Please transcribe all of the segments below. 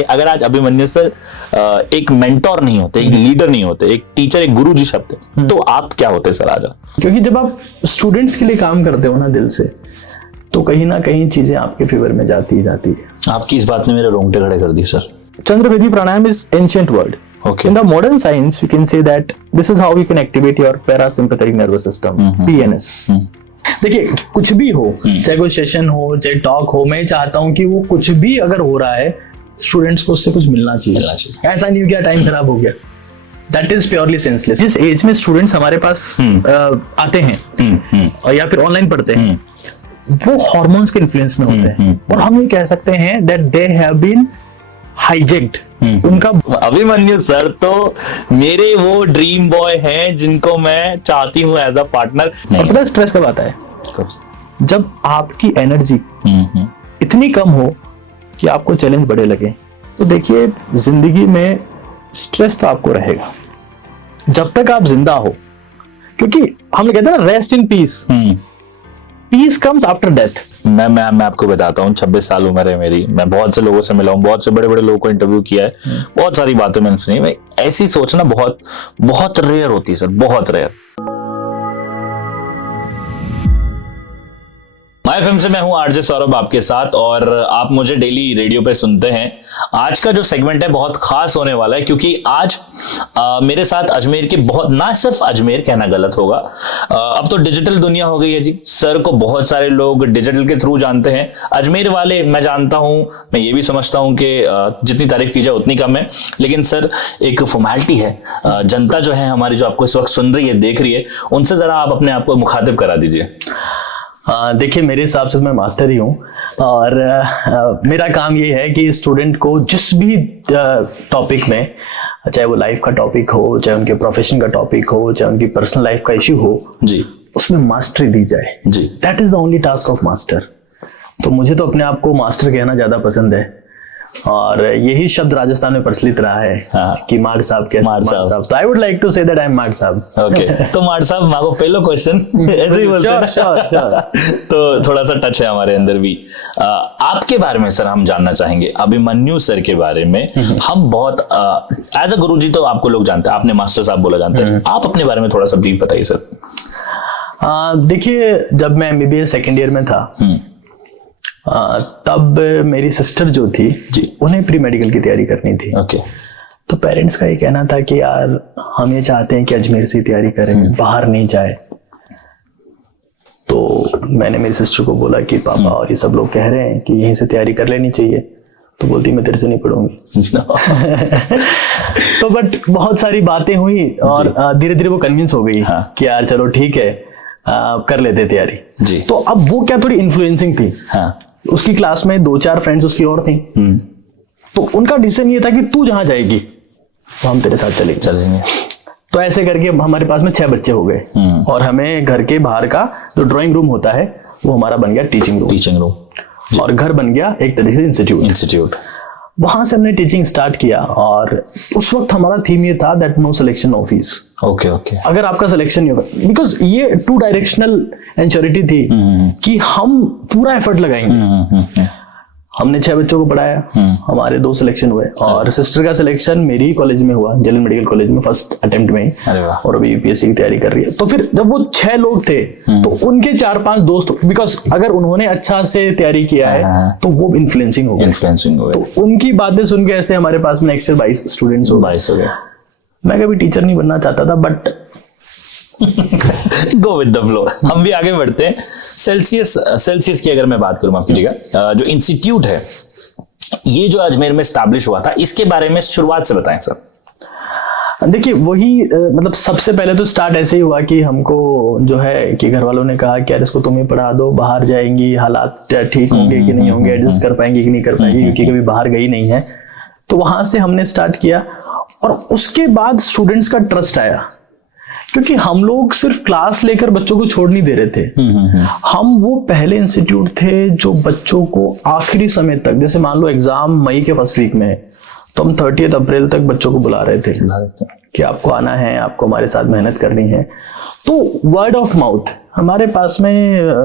अगर आज अभिमन्यु सर एक मेंटोर नहीं होते, एक लीडर नहीं होते, एक टीचर, एक गुरु जी शब्द, तो आप क्या होते सर आज? क्योंकि जब आप स्टूडेंट्स के लिए काम करते हो ना दिल से, तो कहीं ना कहीं चीजें आपके फेवर में जाती है। आपकी इस बात ने मेरे रोंगटे खड़े कर दिए sir. Chandravedhi pranayam is ancient word. Okay. In the modern science, we can say that this is how we can activate your parasympathetic nervous system, PNS. देखिए, कुछ भी हो, चाहे कोई सेशन हो, चाहे टॉक हो, मैं चाहता हूँ कि वो कुछ भी अगर हो रहा है, स्टूडेंट्स को उससे कुछ मिलना चाहिए। ऐसा नहीं हो गया टाइम खराब हो गया। That is purely senseless. जिस एज में स्टूडेंट्स हमारे पास आते हैं या फिर ऑनलाइन पढ़ते हैं, वो हार्मोन्स के इन्फ्लुएंस में होते हैं, और हम ये कह सकते हैं that they have been hijacked. उनका अभिमन्यु सर तो मेरे वो ड्रीम बॉय हैं जिनको मैं चाहती हूँ एज अ पार्टनर। और पता है स्ट्रेस कब आता है? जब आपकी एनर्जी इतनी कम हो कि आपको चैलेंज बड़े लगे। तो देखिए, जिंदगी में स्ट्रेस तो आपको रहेगा जब तक आप जिंदा हो, क्योंकि हम कहते हैं ना, rest in peace. Peace comes after death. मैं आपको बताता हूँ, 26 साल उम्र है मेरी, मैं बहुत से लोगों से मिला हूँ, बहुत से बड़े बड़े लोगों को इंटरव्यू किया है, बहुत सारी बातें मैंने सुनी। मैं ऐसी सोचना बहुत बहुत रेयर होती है सर, बहुत रेयर। माय एफएम से मैं हूं आरजे सौरभ आपके साथ, और आप मुझे डेली रेडियो पे सुनते हैं। आज का जो सेगमेंट है बहुत खास होने वाला है, क्योंकि आज मेरे साथ अजमेर के बहुत, ना सिर्फ अजमेर कहना गलत होगा, अब तो डिजिटल दुनिया हो गई है जी। सर को बहुत सारे लोग डिजिटल के थ्रू जानते हैं। अजमेर वाले मैं जानता हूं, मैं ये भी समझता हूं कि जितनी तारीफ की जाए उतनी कम है, लेकिन सर एक फॉर्मेलिटी है। जनता जो है हमारी, जो आपको इस वक्त सुन रही है, देख रही है, उनसे जरा आप अपने आप को मुखातिब करा दीजिए। देखिए, मेरे हिसाब से मैं मास्टर ही हूँ, और मेरा काम ये है कि स्टूडेंट को जिस भी टॉपिक में, चाहे वो लाइफ का टॉपिक हो, चाहे उनके प्रोफेशन का टॉपिक हो, चाहे उनकी पर्सनल लाइफ का इश्यू हो जी, उसमें मास्टरी दी जाए जी। That is the only task of master. तो मुझे तो अपने आप को मास्टर कहना ज्यादा पसंद है, और यही शब्द राजस्थान में प्रचलित रहा है कि मार्ड साहब के मार्ड साहब। तो I would like to say that I am मार्ड साहब। ओके, तो मार्ड साहब, मांगो पहला क्वेश्चन ऐसे ही बोलते हैं। श्योर। तो थोड़ा सा टच है हमारे अंदर भी। आपके बारे में सर हम जानना चाहेंगे, अभिमन्यु सर के बारे में। हम बहुत एज अ गुरुजी तो आपको लोग जानते हैं, आपने मास्टर साहब बोला जानते हैं, आप अपने बारे में थोड़ा सा ब्रीफ बताइए सर। देखिए, जब मैं एमबीबीएस सेकेंड ईयर में था, तब मेरी सिस्टर जो थी जी, उन्हें प्री मेडिकल की तैयारी करनी थी। ओके। तो पेरेंट्स का ये कहना था कि यार, हम ये चाहते हैं कि अजमेर से तैयारी करें, बाहर नहीं जाए। तो मैंने मेरी सिस्टर को बोला कि पापा और ये सब लोग कह रहे हैं कि यहीं से तैयारी कर लेनी चाहिए। तो बोलती, मैं तेरे से नहीं पढ़ूंगी। तो बट बहुत सारी बातें हुई, और धीरे धीरे वो कन्विंस हो गई कि यार चलो ठीक है, कर लेते तैयारी जी। तो अब वो क्या, थोड़ी इन्फ्लुएंसिंग थी। उसकी क्लास में 2-4 फ्रेंड्स उसकी और थी, तो उनका डिसीजन ये था कि तू जहां जाएगी तो हम तेरे साथ चलेंगे। तो ऐसे करके हमारे पास में 6 बच्चे हो गए, और हमें घर के बाहर का जो ड्राइंग रूम होता है वो हमारा बन गया टीचिंग रूम, और घर बन गया एक तरीके से इंस्टीट्यूट। वहां से हमने टीचिंग स्टार्ट किया, और उस वक्त हमारा थीम ये था that no selection no fees. Okay. अगर आपका सिलेक्शन नहीं होगा, बिकॉज ये 2 डायरेक्शनल एंश्योरिटी थी कि हम पूरा एफर्ट लगाएंगे। हमने 6 बच्चों को पढ़ाया, हमारे 2 सिलेक्शन हुए, और सिस्टर का सिलेक्शन मेरी ही कॉलेज में हुआ, जलन मेडिकल कॉलेज में, फर्स्ट अटेम्प्ट में ही, और अभी यूपीएससी की तैयारी कर रही है। तो फिर जब वो 6 लोग थे, तो उनके 4-5 दोस्त, बिकॉज अगर उन्होंने अच्छा से तैयारी किया है तो वो इन्फ्लुएंसिंग हो गए। तो उनकी बातें सुन के ऐसे हमारे पास में नेक्स्ट ईयर 22 स्टूडेंट्स हो गए। मैं कभी टीचर नहीं बनना चाहता था, but go with the flow. हम भी आगे बढ़ते हैं। सेल्सियस की अगर मैं बात करूं, माफ कीजिएगा, जो इंस्टीट्यूट है ये जो अजमेर में स्टैब्लिश हुआ था, इसके बारे में शुरुआत से बताएं सर। देखिए, वही मतलब सबसे पहले तो स्टार्ट ऐसे ही हुआ कि हमको जो है कि घर वालों ने कहा कि यार इसको तुम ही पढ़ा दो, बाहर जाएंगी, हालात ठीक होंगे कि नहीं होंगे, एडजस्ट कर पाएंगे कि नहीं कर पाएंगे, क्योंकि कभी बाहर गई नहीं है। तो वहां से हमने स्टार्ट किया, और उसके बाद स्टूडेंट्स का ट्रस्ट आया, क्योंकि हम लोग सिर्फ क्लास लेकर बच्चों को छोड़ नहीं दे रहे थे। हम वो पहले इंस्टीट्यूट थे जो बच्चों को आखिरी समय तक, जैसे मान लो एग्जाम मई के फर्स्ट वीक में, तो हम 30 अप्रैल तक बच्चों को बुला रहे थे कि आपको आना है, आपको हमारे साथ मेहनत करनी है। तो वर्ड ऑफ माउथ हमारे पास में,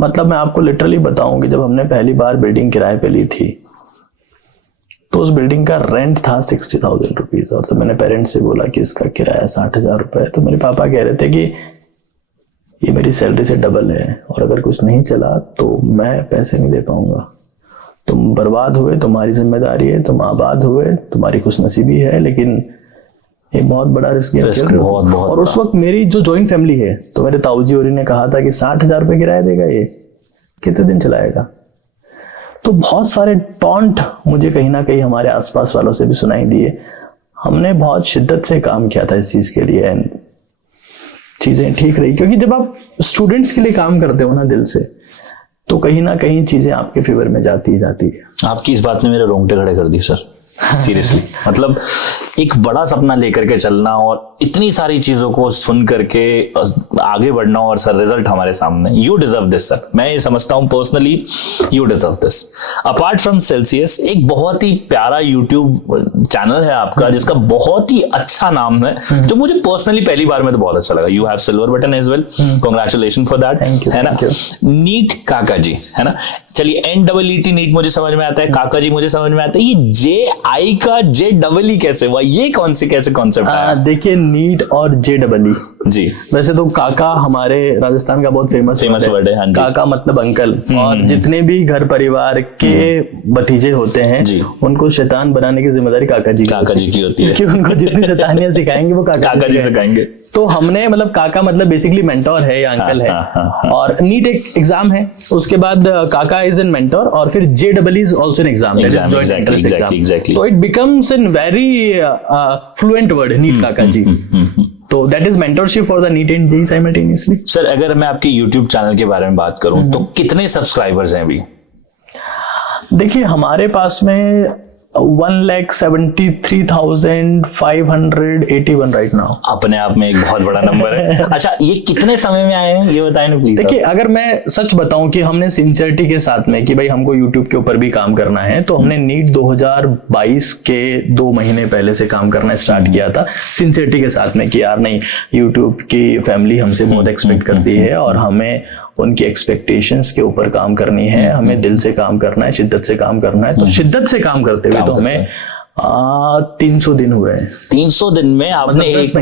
मतलब मैं आपको लिटरली बताऊं कि जब हमने पहली बार बिल्डिंग किराए पे ली थी, तो तो उस बिल्डिंग का रेंट था 60,000 रुपीज, और तो मैंने पेरेंट्स से बोला कि इसका किराया 60,000 रुपए है। तो मेरे पापा कह रहे थे कि ये मेरी सैलरी से डबल है, और अगर कुछ नहीं चला तो मैं पैसे नहीं दे पाऊंगा, तुम बर्बाद हुए, तुम्हारी जिम्मेदारी है, तुम आबाद हुए, तुम्हारी खुशनसीबी है, लेकिन ये बहुत बड़ा रिस्क है। बहुत और उस वक्त मेरी जो जॉइंट फैमिली है, तो मेरे ताऊजी और ने कहा था कि 60,000 रुपए किराया देगा, ये कितने दिन चलाएगा। तो बहुत सारे टॉन्ट मुझे कहीं ना कहीं हमारे आसपास वालों से भी सुनाई दिए। हमने बहुत शिद्दत से काम किया था इस चीज के लिए, एंड चीजें ठीक रही, क्योंकि जब आप स्टूडेंट्स के लिए काम करते हो ना दिल से, तो कहीं ना कहीं चीजें आपके फेवर में जाती है। आपकी इस बात ने मेरे रोंगटे खड़े कर दिए सर, सीरियसली। मतलब एक बड़ा सपना लेकर के चलना और इतनी सारी चीजों को सुन करके आगे बढ़ना, और सर रिजल्ट हमारे सामने। यू डिजर्व दिस सर, मैं ये समझता हूं personally, you deserve this. Apart from Celsius, एक बहुत ही प्यारा यूट्यूब चैनल है आपका जिसका बहुत ही अच्छा नाम है, जो मुझे पर्सनली पहली बार में तो बहुत अच्छा लगा। You have silver button as well, congratulation for that, है ना। नीट काका जी, है ना। चलिए, NEET नीट मुझे समझ में आता है, काका जी मुझे समझ में आता है, ये JI का JEE कैसे हुआ, ये कैसे कॉन्सेप्ट है? देखिए, नीट और JEE जी, वैसे तो काका हमारे राजस्थान का बहुत फेमस वर्ड है। हाँ जी। काका मतलब अंकल, और जितने भी घर परिवार के भतीजे होते हैं जी, उनको शैतान बनाने की जिम्मेदारी काका जी की होती है, क्योंकि उनको जितनी शैतानियां सिखाएंगे वो काका जी सिखाएंगे। तो हमने मतलब काका मतलब बेसिकली मेंटोर है या अंकल है। और नीट एक एग्जाम है, उसके बाद काका इज एन मेंटोर, और फिर JEE is also an exam, exactly. तो it becomes an very fluent word, NEET काका जी। तो that is mentorship for the NEET and JEE simultaneously. Sir, अगर मैं आपके YouTube चैनल के बारे में बात करूं तो कितने सब्सक्राइबर्स हैं अभी? देखिए, हमारे पास में 1,73,581 राइट नाउ। अपने आप में एक बहुत बड़ा नंबर है। अच्छा, ये कितने समय में आए हैं, ये बताएं ना प्लीज। देखिए, अगर मैं सच बताऊं कि हमने सिंसियरिटी के साथ में कि भाई हमको यूट्यूब के ऊपर भी काम करना है, तो हमने नीट 2022 के 2 महीने पहले से काम करना स्टार्ट किया था, सिंसियरिटी के साथ में कि यार नहीं, यूट्यूब की फैमिली हमसे बहुत एक्सपेक्ट करती है, और हमें उनकी एक्सपेक्टेशंस के ऊपर काम करनी है, हमें दिल से काम करना है, शिद्दत से काम करना है। तो शिद्दत से काम करते हुए तो हमें 300 दिन हुए हैं। 300 दिन में आपने 10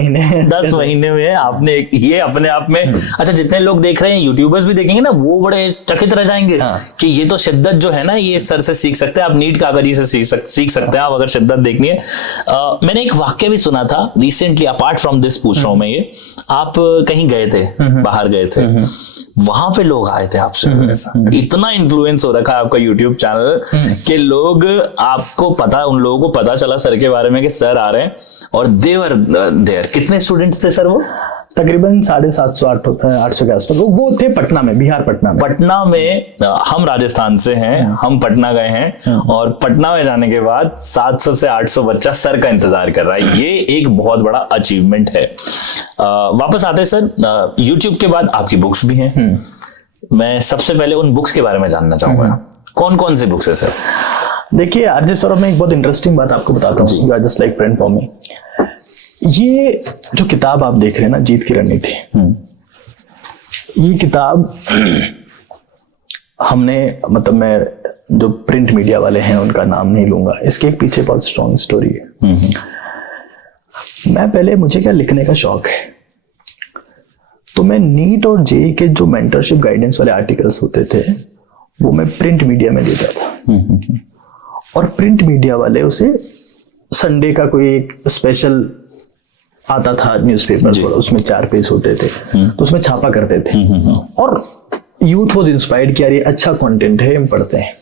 महीने में आपने ये अपने आप में। अच्छा, जितने लोग देख रहे हैं, यूट्यूबर्स भी देखेंगे ना, वो बड़े चकित रह जाएंगे कि ये तो शिद्दत जो है ना, ये सर से सीख सकते हैं, आप नीट काका जी से सीख सकते हैं, आप अगर शिद्दत देखनी है। मैंने एक वाक्य भी सुना था रिसेंटली, अपार्ट फ्रॉम दिस पूछ रहा हूं मैं, ये आप कहीं गए थे, बाहर गए थे, वहां पे लोग आए थे आपसे, इतना इन्फ्लुएंस हो रखा है आपका यूट्यूब चैनल कि लोग आपको पता, उन लोगों को पता चला सर के बारे में कि सर आ रहे हैं, और देवर देयर। कितने स्टूडेंट्स थे सर वो? तकरीबन 750-800 के आसपास। वो थे पटना में, बिहार पटना में। हम राजस्थान से हैं, हम पटना गए हैं, और पटना में जाने के बाद 700 से 800 बच्चा सर का इंतजार कर रहा है। ये एक बहुत बड़ा अचीवमेंट है। वापस आते हैं सर, यूट्यूब के बाद आपकी बुक्स भी हैं। मैं सबसे पहले उन बुक्स के बारे में जानना चाहूंगा, कौन कौन सी बुक्स है सर? देखिए आरजे सौरभ, मैं एक बहुत इंटरेस्टिंग बात आपको बताता हूँ, you are just like friend for me. ये जो किताब आप देख रहे हैं ना, जीत की रणनीति, ये किताब हमने, मतलब मैं जो प्रिंट मीडिया वाले हैं उनका नाम नहीं लूंगा, इसके एक पीछे बहुत स्ट्रॉन्ग स्टोरी है। मैं पहले, मुझे क्या लिखने का शौक है, तो मैं नीट और JEE के जो मेंटरशिप गाइडेंस वाले आर्टिकल्स होते थे वो मैं प्रिंट मीडिया में देता था, और प्रिंट मीडिया वाले उसे संडे का कोई एक स्पेशल आता था न्यूज़पेपर, उसमें 4 पेज होते थे, तो उसमें छापा करते थे, और यूथ वाज इंस्पायर्ड कि यार ये अच्छा कंटेंट है, हम पढ़ते हैं।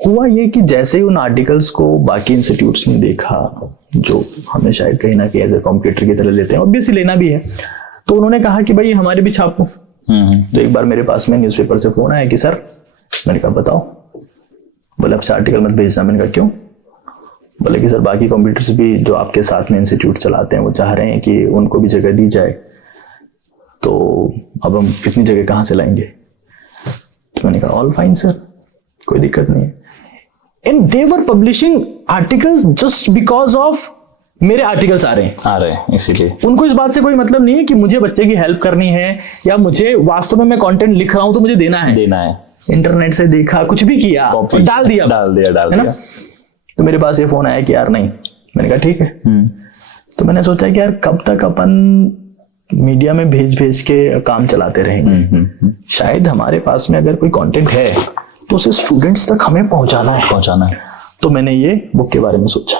हुआ ये कि जैसे ही उन आर्टिकल्स को बाकी इंस्टीट्यूट्स ने देखा, जो हमें शायद कहीं ना कहीं एज ए कॉम्पिटिटर की तरह लेते हैं, ऑब्वियसली लेना भी है, तो उन्होंने कहा कि भाई हमारे भी छापो। तो एक बार मेरे पास में न्यूज़पेपर से फोन आया कि सर, मैंने कहा बताओ, बोले आपसे आर्टिकल मत भेजना। मैंने कहा क्यों? बोले कि सर बाकी कॉम्पिटिटर्स भी जो आपके साथ में इंस्टीट्यूट चलाते हैं वो चाह रहे हैं कि उनको भी जगह दी जाए, तो अब हम इतनी जगह कहाँ से लाएंगे? तो मैंने कहा ऑल फाइन सर, कोई दिक्कत नहीं है। And they were publishing articles just because of मेरे आर्टिकल्स आ रहे हैं, इसीलिए उनको इस बात से कोई मतलब नहीं है कि मुझे बच्चे की हेल्प करनी है, या मुझे वास्तव में मैं कंटेंट लिख रहा हूं तो मुझे देना है। इंटरनेट से देखा, कुछ भी किया और डाल दिया। तो मेरे पास ये फोन आया कि यार नहीं, मैंने कहा ठीक है। तो मैंने सोचा कि यार कब तक अपन मीडिया में भेज भेज के काम चलाते रहेंगे, शायद हमारे पास में अगर कोई कंटेंट है तो उसे स्टूडेंट्स तक हमें पहुंचाना है। तो मैंने ये बुक के बारे में सोचा।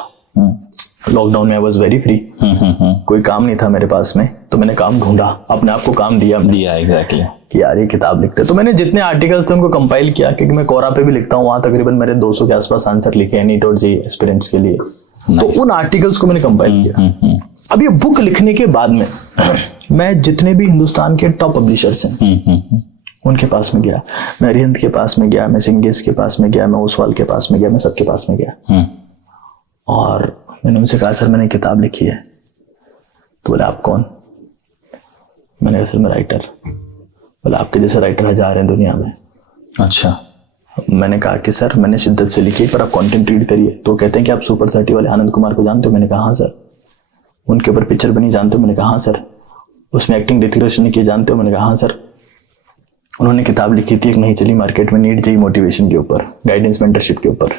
लॉकडाउन में आई वाज वेरी फ्री, कोई काम नहीं था मेरे पास में, तो मैंने काम ढूंढा, अपने आप को काम दिया एग्जैक्टली कि यार ये किताब लिखते। तो मैंने जितने आर्टिकल्स थे उनको कंपाइल किया, क्योंकि मैं कोरा पे भी लिखता हूँ, वहां तकरीबन मेरे 200 के आसपास आंसर लिखे हैं नीट और जेईई एस्पिरेंट्स के लिए। तो उन आर्टिकल्स को मैंने कंपाइल किया। अब ये बुक लिखने के बाद में मैं जितने भी हिंदुस्तान के टॉप पब्लिशर्स हैं उनके पास में गया, मैं अरिहंत के पास में गया, मैं सिंगेस के पास में गया, मैं ओसवाल के पास में गया, मैं सबके पास में गया और मैंने उनसे कहा सर मैंने किताब लिखी है। तो बोले आप कौन? मैंने कहा सर मैं राइटर। बोले आपके जैसे राइटर 1000 हैं दुनिया में। अच्छा। मैंने कहा कि सर मैंने शिद्दत से लिखी, पर आप कंटेंट रीड करिए। तो कहते हैं कि आप सुपर 30 वाले आनंद कुमार को जानते हो? मैंने कहा हाँ सर। उनके ऊपर पिक्चर बनी जानते हो? मैंने कहा हाँ सर। उसमें एक्टिंग ऋतिक रोशन ने की जानते हो? मैंने कहा हाँ सर। उन्होंने किताब लिखी थी, एक नहीं चली मार्केट में, नीट जेईई मोटिवेशन के ऊपर, गाइडेंस मेंटरशिप के ऊपर।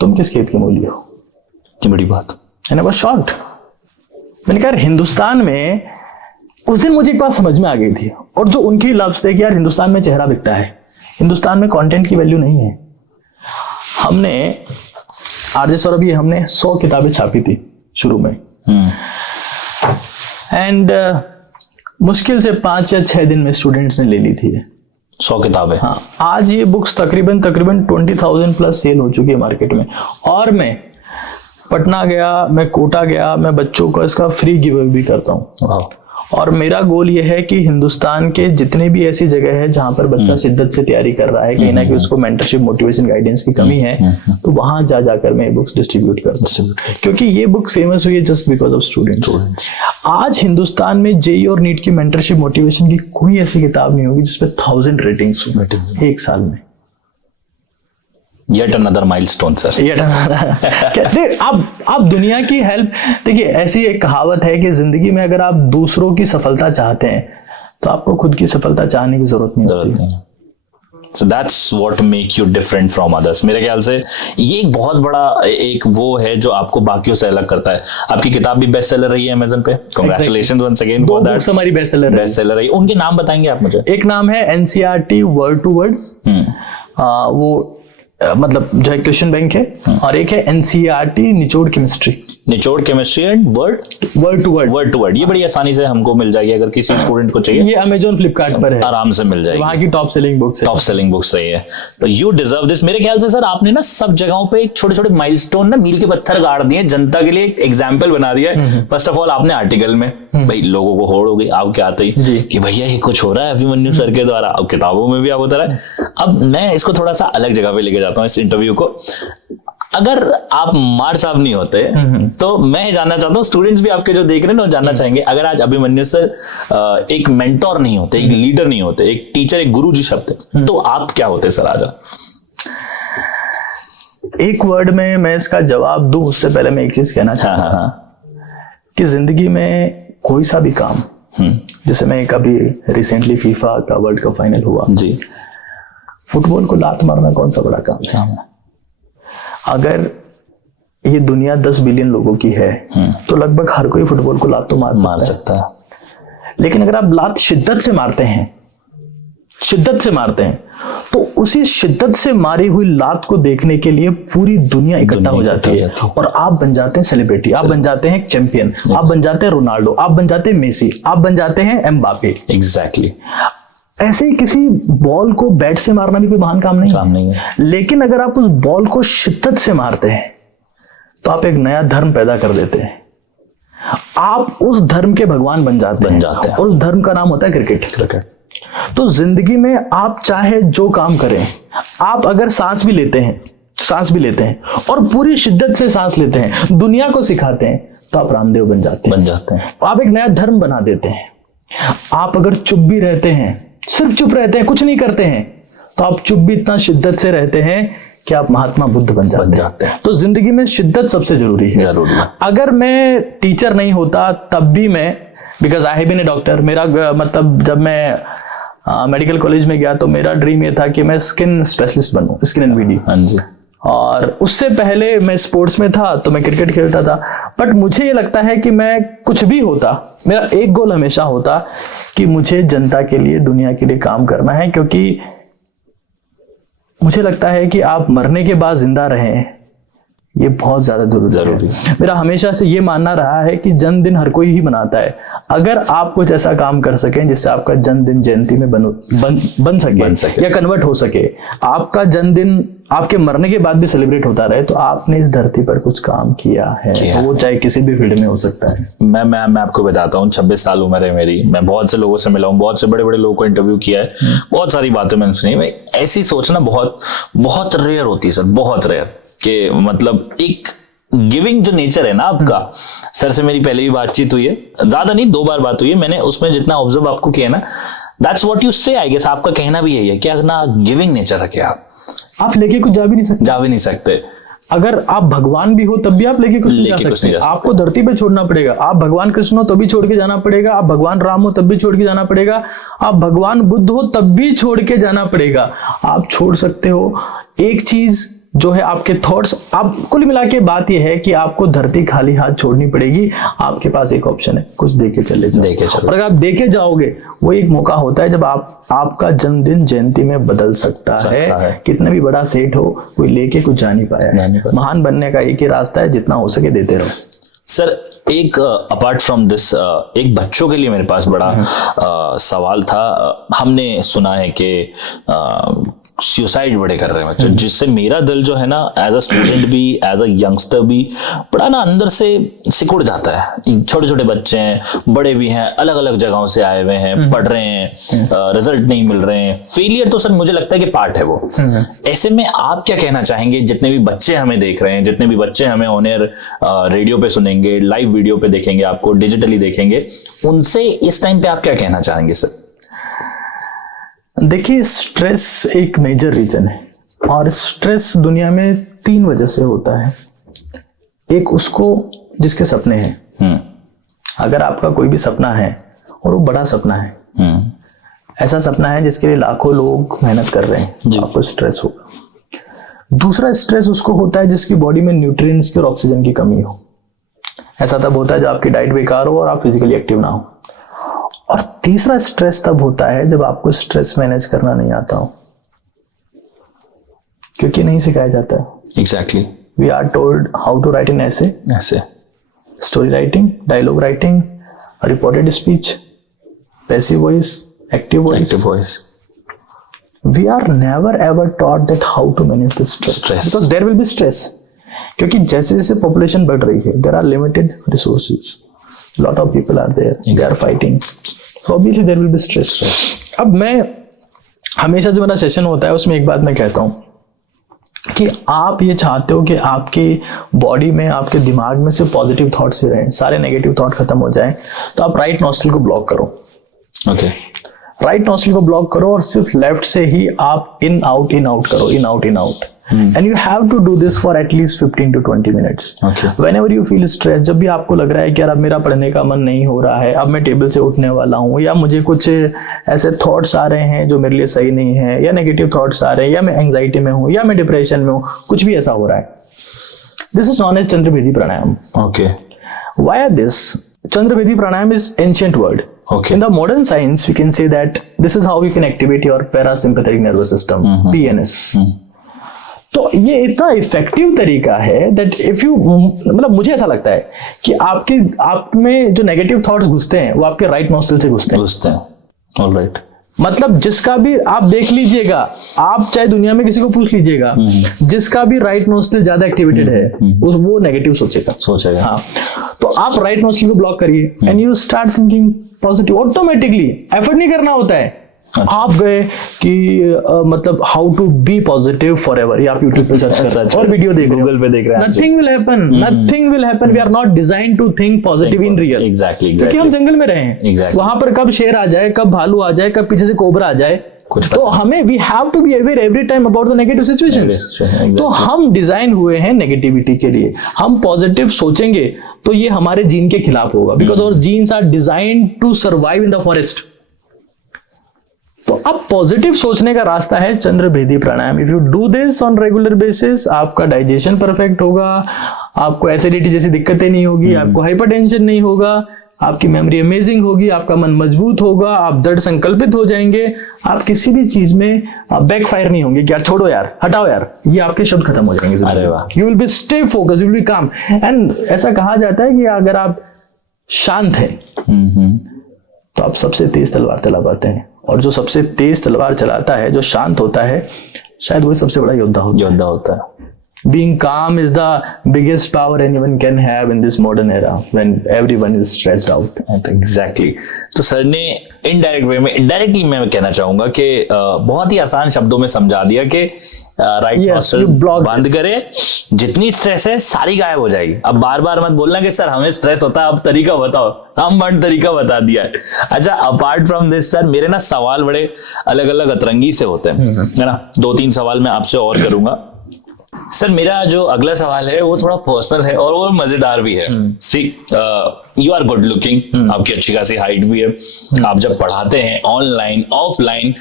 तुम किस खेत के मूली हो? क्या बड़ी बात। मैंने बहुत शॉक्ड। मैंने कहा हिंदुस्तान में, उस दिन मुझे एक बात समझ में आ गई थी, और जो उनकी लफ्ज थे कि यार हिंदुस्तान में चेहरा बिकता है, हिंदुस्तान में कंटेंट की वैल्यू नहीं है। हमने आरजे सौरभ, ये हमने 100 किताबें छापी थी शुरू में, एंड मुश्किल से 5 या 6 दिन में स्टूडेंट्स ने ले ली थी 100 किताबें। हाँ, आज ये बुक्स तकरीबन 20,000 प्लस सेल हो चुकी है मार्केट में। और मैं पटना गया, मैं कोटा गया, मैं बच्चों को इसका फ्री गिव अवे भी करता हूँ। और मेरा गोल ये है कि हिंदुस्तान के जितने भी ऐसी जगह है जहां पर बच्चा शिद्दत से तैयारी कर रहा है, कहीं ना कहीं उसको मेंटरशिप, मोटिवेशन, गाइडेंस की कमी है, तो वहां जाकर मैं ये बुक्स डिस्ट्रीब्यूट करता हूँ, क्योंकि ये बुक फेमस हुई है जस्ट बिकॉज ऑफ स्टूडेंट्स। आज हिंदुस्तान में जेईई और नीट की मेंटरशिप, मोटिवेशन की कोई ऐसी किताब नहीं होगी जिसपे 1000 रेटिंग्स हो एक साल में। Yet another milestone, sir. कहते आप दुनिया की हेल्प, देखिए ऐसी एक कहावत है कि जिंदगी में अगर आप दूसरों की सफलता चाहते हैं तो आपको खुद की सफलता चाहने की जरूरत नहीं होती। So that's what make you different from others. मेरे ख्याल से ये एक बहुत बड़ा एक वो है जो आपको बाकियों से अलग करता है। आपकी किताब भी बेस्ट सेलर रही है अमेज़न पे। Congratulations once again for that. हमारी बेस्ट सेलर रही। उनके नाम बताएंगे आप मुझे? एक नाम है NCERT वर्ड टू वर्ड, वो मतलब जो है क्वेश्चन बैंक है, और एक है NCERT निचोड़ chemistry and word to word. ये बड़ी आसानी से हमको मिल जाएगी, अगर किसी स्टूडेंट को चाहिए। ये अमेज़न फ्लिपकार्ट पर है, आराम से मिल जाएगी। वहाँ की टॉप सेलिंग बुक्स सही है। तो यू डिजर्व दिस। मेरे ख्याल से सर आपने ना सब जगहों पे छोटे छोटे माइलस्टोन ना, मील के पत्थर गाड़ दिए, जनता के लिए एक एग्जाम्पल बना दिया है। फर्स्ट ऑफ ऑल आपने आर्टिकल में भाई लोगों को होड़ हो गई आपके आते ही कि भैया ये कुछ हो रहा है अभिमन्यु सर के द्वारा। अब किताबों में भी आप होता है। अब मैं इसको थोड़ा सा अलग जगह पे लेके जाता हूँ इस इंटरव्यू को। अगर आप मार साहब नहीं होते तो मैं जानना चाहता हूँ, स्टूडेंट्स भी आपके जो देख रहे हैं ना जानना चाहेंगे, अगर आज अभिमन्यु सर एक मेंटोर नहीं होते, एक लीडर नहीं होते, एक टीचर, एक गुरु जी शब्द है, तो आप क्या होते सर आज? एक वर्ड में मैं इसका जवाब दूं उससे पहले मैं एक चीज कहना चाहता हूं कि जिंदगी में कोई सा भी काम, जैसे मैं कभी रिसेंटली फीफा का वर्ल्ड कप फाइनल हुआ जी, फुटबॉल को लात मारना कौन सा बड़ा काम है? अगर ये दुनिया 10 बिलियन लोगों की है तो लगभग हर कोई फुटबॉल को लात तो मार सकता है। लेकिन अगर आप लात शिद्दत से मारते हैं तो उसी शिद्दत से मारी हुई लात को देखने के लिए पूरी दुनिया इकट्ठा हो जाती है और आप बन जाते हैं सेलिब्रिटी, आप बन जाते हैं चैंपियन, आप बन जाते हैं रोनाल्डो, आप बन जाते हैं मेसी, आप बन जाते हैं एम्बापे। एग्जैक्टली। ऐसे ही किसी बॉल को बैट से मारना भी कोई महान काम नहीं है। लेकिन अगर आप उस बॉल को शिद्दत से मारते हैं तो आप एक नया धर्म पैदा कर देते हैं। आप उस धर्म के भगवान बन जाते हैं और उस धर्म का नाम होता है क्रिकेट। तो जिंदगी में आप चाहे जो काम करें, आप अगर सांस भी लेते हैं और पूरी शिद्दत से सांस लेते हैं, दुनिया को सिखाते हैं, तो आप रामदेव बन जाते हैं। आप एक नया धर्म बना देते हैं। आप अगर चुप भी रहते हैं, सिर्फ चुप रहते हैं, कुछ नहीं करते हैं, तो आप चुप भी इतना शिद्दत से रहते हैं कि आप महात्मा बुद्ध बन जाते हैं। तो जिंदगी में शिद्दत सबसे जरूरी है। अगर मैं टीचर नहीं होता तब भी मैं, because I have been a doctor, मेरा मतलब जब मैं मेडिकल कॉलेज में गया तो मेरा ड्रीम ये था कि मैं स्किन स्पेशलिस्ट बनूं, स्किन एंड बीडी। और उससे पहले मैं स्पोर्ट्स में था तो मैं क्रिकेट खेलता था। बट मुझे ये लगता है कि मैं कुछ भी होता, मेरा एक गोल हमेशा होता कि मुझे जनता के लिए, दुनिया के लिए काम करना है, क्योंकि मुझे लगता है कि आप मरने के बाद जिंदा रहें, ये बहुत ज्यादा जरूरी है। मेरा हमेशा से ये मानना रहा है कि जन्मदिन हर कोई ही मनाता है। अगर आप कुछ ऐसा काम कर सकें जिससे आपका जन्मदिन जयंती में बन सके या कन्वर्ट हो सके, आपका जन्मदिन आपके मरने के बाद भी सेलिब्रेट होता रहे, तो आपने इस धरती पर कुछ काम किया है। तो वो चाहे किसी भी फील्ड में हो सकता है। मैं आपको बताता हूँ, 26 साल उम्र है मेरी, मैं बहुत से लोगों से मिला हूँ, बहुत से बड़े बड़े लोगों को इंटरव्यू किया है, बहुत सारी बातें मैंने सुनी। मैं ऐसी सोचना बहुत रेयर होती है सर, बहुत रेयर, कि मतलब एक गिविंग जो नेचर है ना आपका। सर से मेरी पहले भी बातचीत हुई है, ज्यादा नहीं 2 बार बात हुई है, मैंने उसमें जितना ऑब्जर्व आपको किया ना, दैट्स व्हाट यू से, आई गेस आपका कहना भी यही है कि ना गिविंग नेचर रखे आप लेके कुछ जा भी नहीं सकते। अगर आप भगवान भी हो तब भी आप लेके कुछ नहीं जा सकते। आपको धरती पे छोड़ना पड़ेगा। आप भगवान कृष्ण हो तब भी छोड़ के जाना पड़ेगा, आप भगवान राम हो तब भी छोड़ के जाना पड़ेगा, आप भगवान बुद्ध हो तब भी छोड़ के जाना पड़ेगा। आप छोड़ सकते हो एक चीज जो है आपके थॉट्स। आप कुल मिला के बात यह है कि आपको धरती खाली हाथ छोड़नी पड़ेगी। आपके पास एक ऑप्शन है, कुछ देके चले जाओ। और अगर आप देके जाओगे, वो एक मौका होता है जब आपका जन्मदिन जयंती में बदल सकता है। कितना भी बड़ा सेठ हो, कोई लेके कुछ जा नहीं पाया। महान बनने का एक ही रास्ता है, जितना हो सके देते रहो। सर एक अपार्ट फ्रॉम दिस, एक बच्चों के लिए मेरे पास बड़ा सवाल था। हमने सुना है कि सुसाइड बड़े कर रहे हैं बच्चे, जिससे मेरा दिल जो है ना, एज अ स्टूडेंट भी, एज अ यंगस्टर भी, बड़ा ना अंदर से सिकुड़ जाता है। छोटे छोटे बच्चे हैं, बड़े भी हैं, अलग अलग जगहों से आए हुए हैं, पढ़ रहे हैं, रिजल्ट नहीं मिल रहे हैं। फेलियर तो सर मुझे लगता है कि पार्ट है वो। ऐसे में आप क्या कहना चाहेंगे, जितने भी बच्चे हमें देख रहे हैं, जितने भी बच्चे हमें ऑन एयर रेडियो पे सुनेंगे, लाइव वीडियो पे देखेंगे, आपको डिजिटली देखेंगे, उनसे इस टाइम पे आप क्या कहना चाहेंगे सर? देखिए, स्ट्रेस एक मेजर रीजन है, और स्ट्रेस दुनिया में 3 वजह से होता है। एक उसको जिसके सपने हैं। अगर आपका कोई भी सपना है और वो बड़ा सपना है, ऐसा सपना है जिसके लिए लाखों लोग मेहनत कर रहे हैं, तो आपको स्ट्रेस होगा। दूसरा स्ट्रेस उसको होता है जिसकी बॉडी में न्यूट्रिएंट्स की और ऑक्सीजन की कमी हो। ऐसा तब होता है जब आपकी डाइट बेकार हो और आप फिजिकली एक्टिव ना हो। और तीसरा स्ट्रेस तब होता है जब आपको स्ट्रेस मैनेज करना नहीं आता हो, क्योंकि नहीं सिखाया जाता है। Exactly. We are told how to write an essay, story writing, dialogue writing, reported speech, passive voice, active voice. We are never ever taught that how to manage the stress, because there will be stress. क्योंकि जैसे जैसे population बढ़ रही है, there are limited resources, lot of people are there, they are fighting, so obviously there will be stress. अब मैं हमेशा जो मेरा सेशन होता है उसमें एक बात मैं कहता हूं कि आप ये चाहते हो कि आपकी बॉडी में, आपके दिमाग में सिर्फ पॉजिटिव थॉट्स ही रहें, सारे नेगेटिव थॉट खत्म हो जाएं, तो आप राइट नॉस्ट्रिल को ब्लॉक करो। ओके, राइट नॉस्ट्रिल को ब्लॉक करो और सिर्फ लेफ्ट से ही आप इन आउट करो, in out. And you have to do this for at least 15 to 20 minutes. Okay. Whenever you feel stressed, जब भी आपको लग रहा है कि यार अब मेरा पढ़ने का मन नहीं हो रहा है, अब मैं टेबल से उठने वाला हूँ, या मुझे कुछ ऐसे थॉट्स आ रहे हैं जो मेरे लिए सही नहीं है, या नेगेटिव थॉट्स आ रहे हैं, या मैं एंजाइटी में हूँ, या मैं डिप्रेशन में हूँ, कुछ भी ऐसा हो रहा है, this is known as Chandrabhedi pranayama. Okay, why are this? Chandrabhedi pranayam is ancient word. Okay. In the modern science, we can say that this is how we can activate your parasympathetic nervous system, PNS. तो ये इतना effective तरीका है that if you, मतलब मुझे ऐसा लगता है कि आप में जो नेगेटिव थॉट्स घुसते हैं वो आपके राइट नॉस्ट्रिल से घुसते हैं। ऑलराइट। मतलब जिसका भी आप देख लीजिएगा, आप चाहे दुनिया में किसी को पूछ लीजिएगा, जिसका भी राइट नॉस्ट्रिल ज्यादा एक्टिवेटेड है वो नेगेटिव सोचेगा। हाँ, तो आप राइट नॉस्ट्रिल को ब्लॉक करिए and you start thinking positive. Automatically effort नहीं करना होता है। आप गए कि मतलब how to be positive forever, आप यूट्यूब पे सर्च और वीडियो देख गूगल पे देख रहे हैं, nothing will happen. We are not design to think positive in real. Exactly, क्योंकि हम जंगल में रहे हैं। वहां पर कब शेर आ जाए, कब भालू आ जाए, कब पीछे से कोबरा आ जाए, तो हमें we have to be aware every time about the negative situations. तो हम डिजाइन हुए हैं नेगेटिविटी के लिए। हम पॉजिटिव सोचेंगे तो ये हमारे जीन के खिलाफ होगा, because our genes are designed to survive in the forest. तो अब पॉजिटिव सोचने का रास्ता है Chandrabhedi pranayama. If you do this on regular basis, आपका डाइजेशन परफेक्ट होगा, आपको एसिडिटी जैसी दिक्कतें नहीं होगी, आपको हाइपरटेंशन नहीं होगा, आपकी मेमोरी अमेजिंग होगी, आपका मन मजबूत होगा, आप दृढ़ संकल्पित हो जाएंगे, आप किसी भी चीज में बैकफायर नहीं होंगे कि यार छोड़ो यार, हटाओ यार, ये आपके शब्द खत्म हो जाएंगे। अरे वाह। You will be stay focus, you will be काम। एंड ऐसा कहा जाता है कि अगर आप शांत हैं तो आप सबसे तेज तलवार चला पाते हैं, और जो सबसे तेज तलवार चलाता है, जो शांत होता है, शायद वही सबसे बड़ा योद्धा होता है। Being calm is the biggest power anyone can have in this modern era when everyone is stressed out. Exactly. तो सर ने इनडायरेक्ट वे में, इनडायरेक्टली मैं कहना चाहूंगा कि बहुत ही आसान शब्दों में समझा दिया कि राइट नॉस्ट्रल बंद करे, जितनी स्ट्रेस है सारी गायब हो जाएगी। अब बार बार मत बोलना कि सर हमें स्ट्रेस होता है, अब तरीका बताओ, हम वन तरीका बता दिया है। अच्छा, अपार्ट फ्रॉम दिस सर, मेरे ना सवाल बड़े अलग अलग अतरंगी से होते हैं, है ना। 2-3 सवाल मैं आपसे और करूंगा। सर मेरा जो अगला सवाल है वो थोड़ा पर्सनल है और वो मजेदार भी है। सी, यू आर गुड लुकिंग, आपकी अच्छी खासी हाइट भी है, आप जब पढ़ाते हैं ऑनलाइन ऑफलाइन,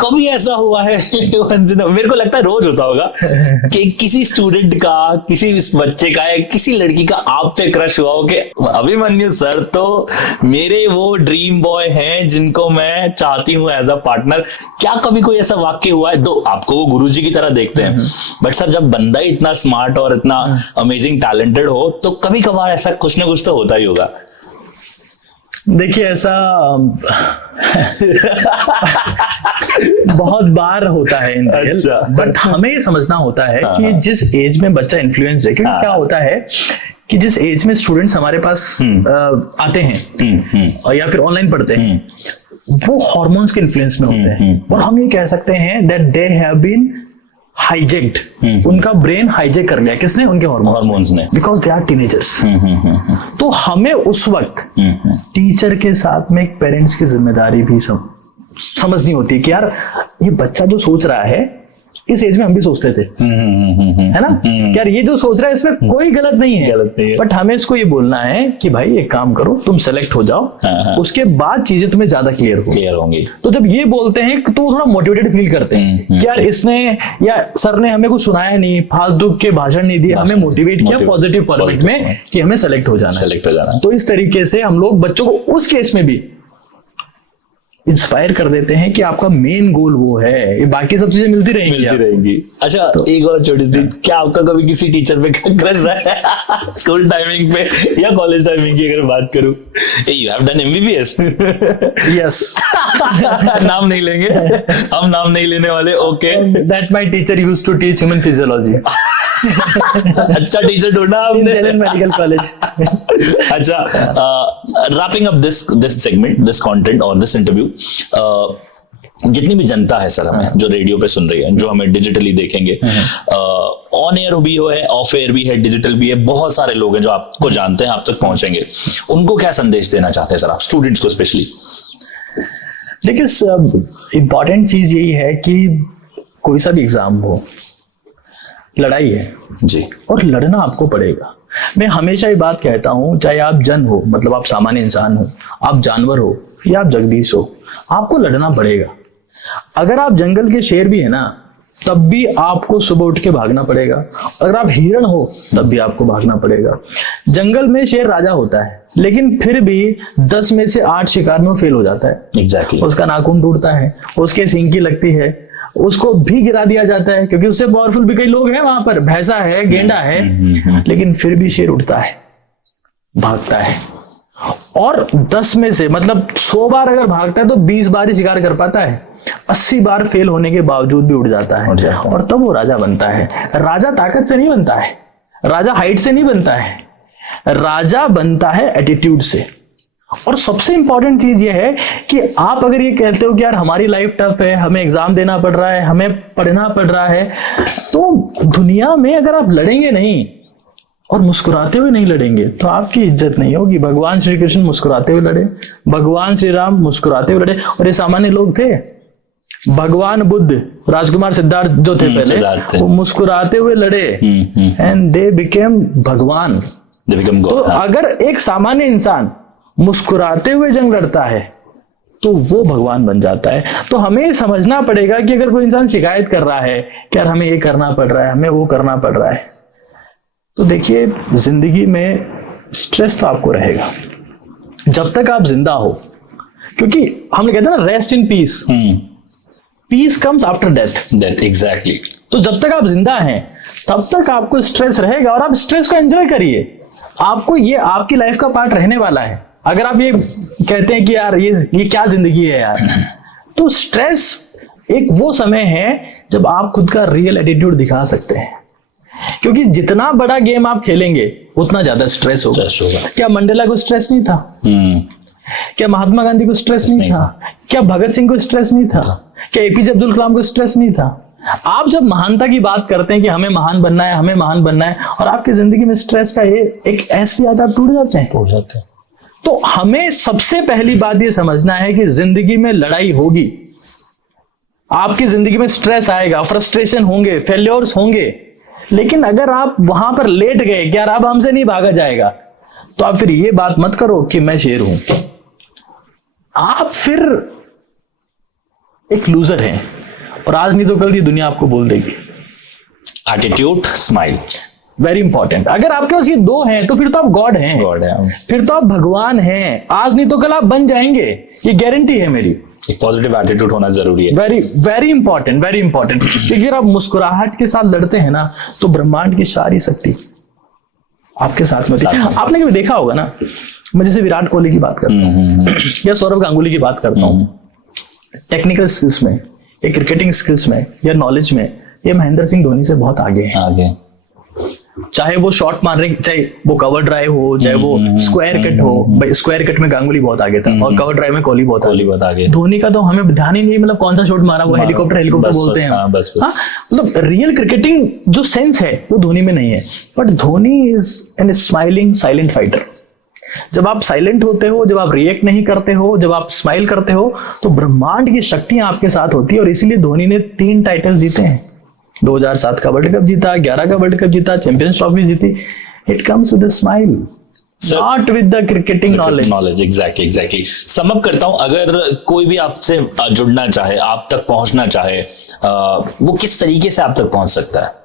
कभी ऐसा हुआ है मेरे को लगता है रोज होता होगा कि किसी स्टूडेंट का, किसी बच्चे का या किसी लड़की का आप पे क्रश हुआ हो कि अभिमन्यु सर तो मेरे वो ड्रीम बॉय हैं जिनको मैं चाहती हूँ एज अ पार्टनर। क्या कभी कोई ऐसा वाक्य हुआ है? दो आपको वो गुरुजी की तरह देखते हैं, बट सर जब बंदा ही इतना स्मार्ट और इतना अमेजिंग टैलेंटेड हो तो कभी कभार ऐसा कुछ ना कुछ तो होता ही होगा। देखिए, ऐसा बहुत बार होता है इन रियल, बट हमें ये समझना होता है कि जिस एज में बच्चा इन्फ्लुएंस है, क्योंकि क्या होता है कि जिस एज में स्टूडेंट्स हमारे पास आते हैं या फिर ऑनलाइन पढ़ते हैं, वो हॉर्मोन्स के इन्फ्लुएंस में होते हैं, और हम ये कह सकते हैं दैट दे हैव बीन हाईजेक्ड। उनका ब्रेन हाईजेक कर लिया, किसने? उनके हॉर्मोन्स ने, बिकॉज दे आर टीनेजर्स। तो हमें उस वक्त टीचर के साथ में एक पेरेंट्स की जिम्मेदारी भी समझनी होती है कि यार ये बच्चा जो सोच रहा है, इस एज में हम भी सोचते थे, है ना, यार ये जो सोच रहा है इसमें कोई गलत नहीं है, बट हमें इसको ये बोलना है कि भाई एक काम करो, तुम सेलेक्ट हो जाओ, उसके बाद चीजें तुम्हें ज्यादा क्लियर होंगी। तो जब ये बोलते हैं तो थोड़ा मोटिवेटेड फील करते हैं कि यार इसने या सर ने हमें कुछ सुनाया नहीं, फालतू के भाषण नहीं दिए, हमें मोटिवेट किया पॉजिटिव फॉर्मेट में कि हमें सेलेक्ट हो जाना। तो इस तरीके से हम लोग बच्चों को उस केस में भी इंस्पायर कर देते हैं कि आपका मेन गोल वो है, ये बाकी सब चीजें मिलती रहेंगी। अच्छा, तो एक और छोटी सी, क्या आपका कभी किसी टीचर पे क्रश रहा है स्कूल टाइमिंग पे या कॉलेज टाइमिंग की अगर बात करूं? You have done MBBS? Yes. नाम नहीं लेंगे हम, नाम नहीं लेने वाले। Okay, that my teacher used to teach human physiology. अच्छा टीचर ढूंढा आपने मेडिकल कॉलेज। अच्छा, wrapping up this segment, this content और this interview, जितनी भी जनता है सर हमें जो रेडियो पे सुन रही है, जो हमें डिजिटली देखेंगे, ऑन एयर भी है, ऑफ एयर भी है, डिजिटल भी है, बहुत सारे लोग हैं जो आपको जानते हैं, आप तक पहुंचेंगे, उनको क्या संदेश देना चाहते हैं सर आप, स्टूडेंट्स को स्पेशली? देखिए, इंपॉर्टेंट चीज यही है कि कोई सा भी एग्जाम हो, लड़ाई है जी, और लड़ना आपको पड़ेगा। मैं हमेशा ये बात कहता हूं, चाहे आप जन हो, मतलब आप सामान्य इंसान हो, आप जानवर हो या आप जगदीश हो, आपको लड़ना पड़ेगा। अगर आप जंगल के शेर भी है ना, तब भी आपको सुबह उठ के भागना पड़ेगा। अगर आप हिरण हो तब भी आपको भागना पड़ेगा। जंगल में शेर राजा होता है, लेकिन फिर भी 10 में से 8 शिकार में वो फेल हो जाता है। एग्जैक्टली। उसका नाखून टूटता है, उसके सींग की लगती है, उसको भी गिरा दिया जाता है, क्योंकि उससे पावरफुल भी कई लोग हैं वहां पर, भैंसा है, गेंडा है, लेकिन फिर भी शेर उठता है, भागता है, और 10 में से मतलब 100 बार अगर भागता है तो 20 बार ही शिकार कर पाता है, 80 बार फेल होने के बावजूद भी उठ जाता है, और तब वो राजा बनता है। राजा ताकत से नहीं बनता है, राजा हाइट से नहीं बनता है, राजा बनता है एटीट्यूड से। और सबसे इंपॉर्टेंट चीज ये है कि आप अगर ये कहते हो कि यार हमारी लाइफ टफ है, हमें एग्जाम देना पड़ रहा है, हमें पढ़ना पड़ रहा है, तो दुनिया में अगर आप लड़ेंगे नहीं और मुस्कुराते हुए नहीं लड़ेंगे तो आपकी इज्जत नहीं होगी। भगवान श्री कृष्ण मुस्कुराते हुए लड़े, भगवान श्री राम मुस्कुराते हुए लड़े, और ये सामान्य लोग थे। भगवान बुद्ध, राजकुमार सिद्धार्थ जो थे पहले, वो मुस्कुराते हुए लड़े, एंड दे बिकेम भगवान। तो अगर एक सामान्य इंसान मुस्कुराते हुए जंग लड़ता है तो वो भगवान बन जाता है। तो हमें समझना पड़ेगा कि अगर कोई इंसान शिकायत कर रहा है कि यार हमें ये करना पड़ रहा है, हमें वो करना पड़ रहा है, तो देखिए जिंदगी में स्ट्रेस तो आपको रहेगा जब तक आप जिंदा हो, क्योंकि हम कहते हैं ना rest in peace, peace comes after death. Exactly. तो जब तक आप जिंदा हैं तब तक आपको स्ट्रेस रहेगा, और आप स्ट्रेस को एंजॉय करिए। आपको ये आपकी लाइफ का पार्ट रहने वाला है। अगर आप ये कहते हैं कि यार ये क्या जिंदगी है यार, तो स्ट्रेस एक वो समय है जब आप खुद का रियल एटीट्यूड दिखा सकते हैं, क्योंकि जितना बड़ा गेम आप खेलेंगे उतना ज्यादा स्ट्रेस होगा। क्या मंडेला को स्ट्रेस नहीं था? क्या महात्मा गांधी को स्ट्रेस नहीं था? क्या भगत सिंह को स्ट्रेस नहीं था? क्या एपीजे अब्दुल कलाम को स्ट्रेस नहीं था? आप जब महानता की बात करते हैं कि हमें महान बनना है, हमें महान बनना है, और आपकी जिंदगी में स्ट्रेस का एक ऐसी आदत टूट जाते हैं। तो हमें सबसे पहली बात ये समझना है कि जिंदगी में लड़ाई होगी, आपकी जिंदगी में स्ट्रेस आएगा, फ्रस्ट्रेशन होंगे, फेल्योर्स होंगे, लेकिन अगर आप वहां पर लेट गए कि यार अब हमसे नहीं भागा जाएगा, तो आप फिर ये बात मत करो कि मैं शेर हूं। आप फिर एक लूजर हैं, और आज नहीं तो कल ये दुनिया आपको बोल देगी। Attitude, smile, very important. अगर आपके पास ये दो हैं तो फिर तो आप गॉड हैं, फिर तो आप भगवान हैं। आज नहीं तो कल आप बन जाएंगे, ये गारंटी है मेरी। एक पॉजिटिव एटीट्यूड होना जरूरी है। Very very important, very important. क्योंकि अगर आप मुस्कुराहट के साथ लड़ते हैं ना, तो ब्रह्मांड की सारी शक्ति आपके साथ में। आपने कभी देखा होगा ना, मैं जैसे विराट कोहली की बात करता हूँ या सौरव गांगुली की बात करता हूँ, टेक्निकल स्किल्स में, या क्रिकेटिंग स्किल्स में, या नॉलेज में, ये महेंद्र सिंह धोनी से बहुत आगे हैं। चाहे वो शॉट मार रहे, चाहे वो कवर ड्राइव हो, चाहे वो स्क्वायर कट हो। भाई स्क्वायर कट में गांगुली बहुत आगे था, और कवर ड्राइव में कोहली बहुत आगे। धोनी का तो हमें ध्यान ही नहीं, मतलब कौन सा शॉट मारा, वो हेलीकॉप्टर बोलते हैं। मतलब रियल क्रिकेटिंग जो सेंस है वो धोनी में नहीं है। But Dhoni is an smiling silent fighter. जब आप साइलेंट होते हो, जब आप रिएक्ट नहीं करते हो, जब आप स्माइल करते हो, तो ब्रह्मांड की शक्तियां आपके साथ होती है। और इसीलिए धोनी ने 3 टाइटल जीते हैं। 2007 का वर्ल्ड कप जीता, 11 का वर्ल्ड कप जीता, चैंपियंस ट्रॉफी जीती। It comes with a smile, not with the cricketing knowledge. Exactly. Sum up करता हूं, अगर कोई भी आपसे जुड़ना चाहे, आप तक पहुंचना चाहे, वो किस तरीके से आप तक पहुंच सकता है?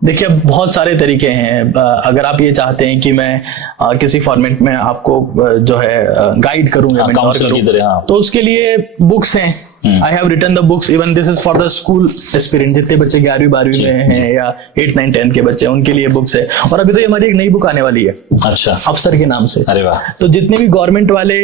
देखिए बहुत सारे तरीके हैं। अगर आप ये चाहते हैं कि मैं किसी फॉर्मेट में आपको जो है गाइड करूंगा, काउंसलर की तरह, तो उसके लिए बुक्स हैं। I have written the books, even this is for the school aspirant, जितने बच्चे 11वीं 12वीं में हैं या 8, 9, 10 के बच्चे, उनके लिए बुक्स है। और अभी तो ये हमारी एक नई बुक आने वाली है। अच्छा। अफसर के नाम से। अरे वाह। तो जितने भी गवर्नमेंट वाले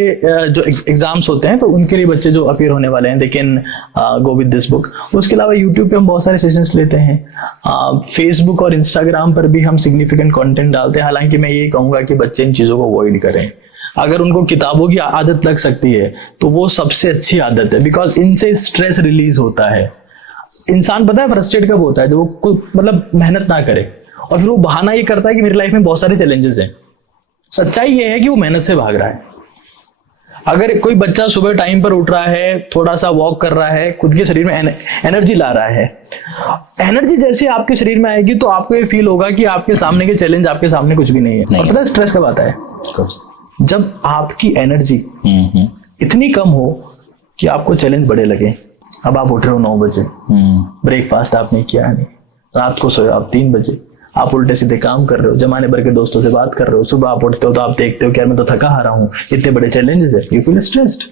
जो एग्जाम्स होते हैं, तो उनके लिए बच्चे जो अपीयर होने वाले हैं, they can go with this book. उसके अलावा यूट्यूब पे हम बहुत सारे सेशंस लेते हैं। फेसबुक और इंस्टाग्राम पर भी हम सिग्निफिकेंट कंटेंट डालते हैं। हालांकि मैं ये कहूंगा कि बच्चे इन चीजों को अवॉइड करें। अगर उनको किताबों की आदत लग सकती है तो वो सबसे अच्छी आदत है, बिकॉज इनसे स्ट्रेस रिलीज होता है। इंसान पता है फ्रस्ट्रेट कब होता है, जब वो मतलब मेहनत ना करे, और फिर वो बहाना ये करता है कि मेरी लाइफ में बहुत सारे चैलेंजेस हैं। सच्चाई ये है कि वो मेहनत से भाग रहा है। अगर कोई बच्चा सुबह टाइम पर उठ रहा है, थोड़ा सा वॉक कर रहा है, खुद के शरीर में एनर्जी ला रहा है, एनर्जी जैसे आपके शरीर में आएगी तो आपको ये फील होगा कि आपके सामने के चैलेंज आपके सामने कुछ भी नहीं है। और पता है स्ट्रेस कब आता है? जब आपकी एनर्जी इतनी कम हो कि आपको चैलेंज बड़े लगे। अब आप उठ रहे हो 9 बजे, ब्रेकफास्ट आपने किया नहीं, रात को सोए आप 3 बजे, आप उल्टे सीधे काम कर रहे हो, जमाने भर के दोस्तों से बात कर रहे हो, सुबह आप उठते हो तो आप देखते हो कि यार मैं तो थका हारा हूं, इतने बड़े चैलेंजेस है, यू फील स्ट्रेस्ड।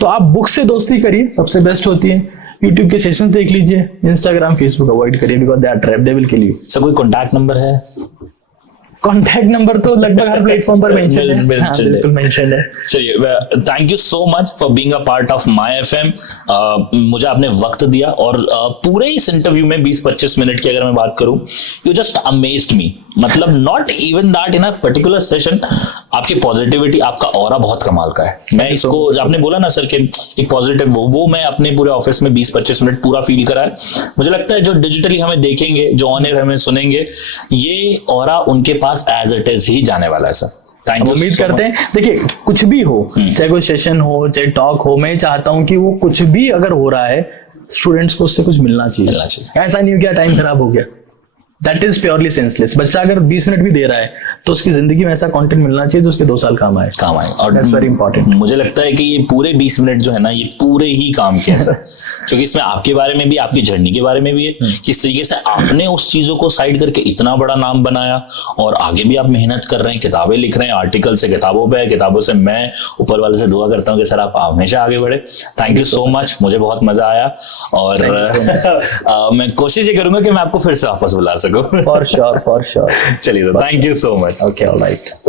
तो आप बुक से दोस्ती करिए, सबसे बेस्ट होती है। यूट्यूब के सेशन देख लीजिए, इंस्टाग्राम फेसबुक अवॉइड करिए, because they are trap, they will kill you. Sir कोई कॉन्टैक्ट नंबर है? कॉन्टैक्ट नंबर तो लगभग हर प्लेटफॉर्म पर मेंशन है। बिल्कुल मेंशन है। चलिए, thank you so much for being a part of my FM. मुझे आपने वक्त दिया, और पूरे इस इंटरव्यू में 20-25 मिनट की अगर मैं बात करूं, यू जस्ट अमेज्ड मी। मतलब not even that in a particular session, आपकी पॉजिटिविटी, आपका ऑरा बहुत कमाल का है। मैं इसको, आपने बोला ना सर कि एक पॉजिटिव, वो मैं अपने पूरे ऑफिस में 20-25 मिनट पूरा फील करा है। मुझे लगता है जो डिजिटली हमें देखेंगे, जो ऑन एयर हमें सुनेंगे, ये ऑरा उनके पास एज इट इज ही जाने वाला है सर। Thank you. उम्मीद करते हैं, देखिए कुछ भी हो, चाहे कोई सेशन हो, चाहे टॉक हो, मैं चाहता हूं कि वो कुछ भी अगर हो रहा है, स्टूडेंट्स को उससे कुछ मिलना चाहिए। ऐसा नहीं हो गया टाइम खराब हो गया, दैट इज प्योरली सेंसलेस। बच्चा अगर 20 मिनट भी दे रहा है तो उसकी जिंदगी में ऐसा कंटेंट मिलना चाहिए तो उसके 2 साल काम आए। और दैट्स वेरी इंपॉर्टेंट। मुझे लगता है कि ये पूरे 20 मिनट जो है ना, ये पूरे ही काम के हैं सर। क्योंकि इसमें आपके बारे में भी, आपकी जर्नी के बारे में भी है, किस तरीके से आपने उस चीजों को साइड करके इतना बड़ा नाम बनाया, और आगे भी आप मेहनत कर रहे हैं, किताबें लिख रहे हैं, आर्टिकल से किताबों पे, किताबों से मैं ऊपर वाले से दुआ करता हूँ कि सर आप हमेशा आगे बढ़े। थैंक यू सो मच, मुझे बहुत मजा आया, और मैं कोशिश ये करूंगा कि मैं आपको फिर से वापस बुला सकूं। For sure. चलिए, thank you so much. Okay, alright.